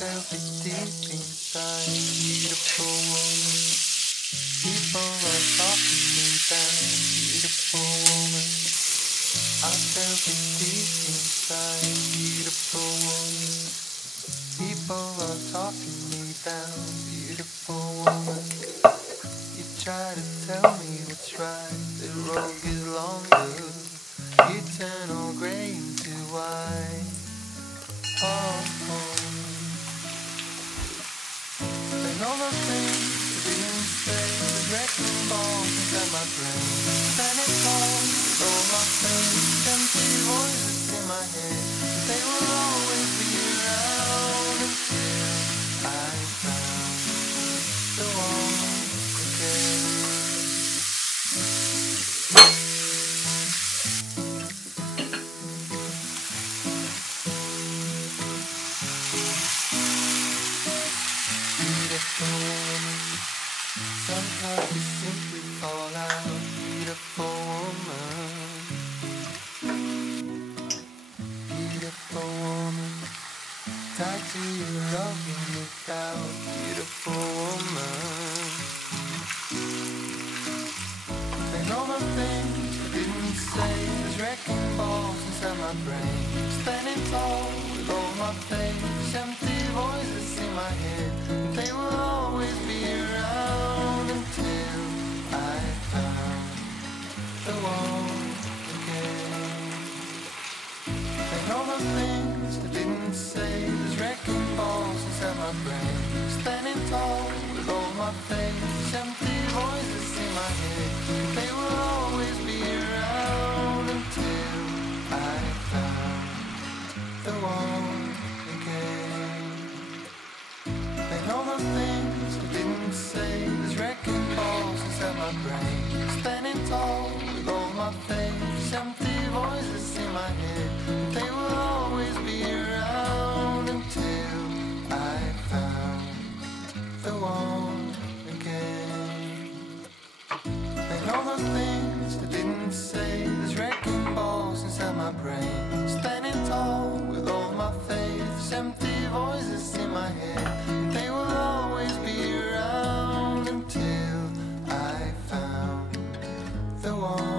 felt it deep inside. Beautiful woman, people are talking me down. Beautiful woman, I felt it deep inside. Beautiful woman, people are talking me down. Beautiful woman, you try to tell me what's right. The road gets longer, you turn all grey into white. Oh, and all the things I didn't say, the wrecking balls inside my brain. Standing tall, all my face, empty voices in my head. They will always be around until I found the one again. Beautiful woman, sometimes you simply fall out. Beautiful woman, beautiful woman, tied to your love and without. Beautiful woman, and all the things I didn't say, there's wrecking balls inside my brain. Standing tall with all my face, empty voices in my head. They will always be around until I found the one again. And all the things I didn't say, there's wrecking balls inside my brain. Standing tall with all my face, empty voices in my head. They will always be around until I found the one again. And all the things I didn't say, there's wrecking balls inside my brain. Standing tall with all my face, empty voices in my head. They will always be around until I found the one again. And all the things I didn't say, there's wrecking balls inside my brain. Standing tall with all my face, empty voices in my head. They will always be around until I found the one.